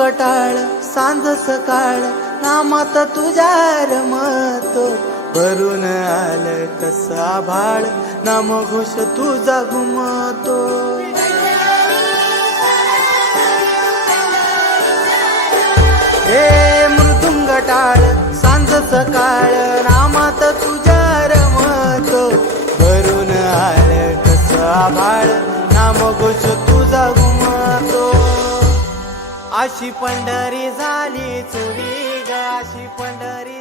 टाळ सांज सकाळ नामात तुझ्या रमतो भरून आलं कसं आभाळ नामघोष तुझा घुमतो हे मृदुंग टाळ सांज सकाळ नामात तुझ्या रमतो भरून आलं कसं आभाळ नामघोष तुझा घुमतो अशी पंढरी झाली चोरी ग अशी पंढरी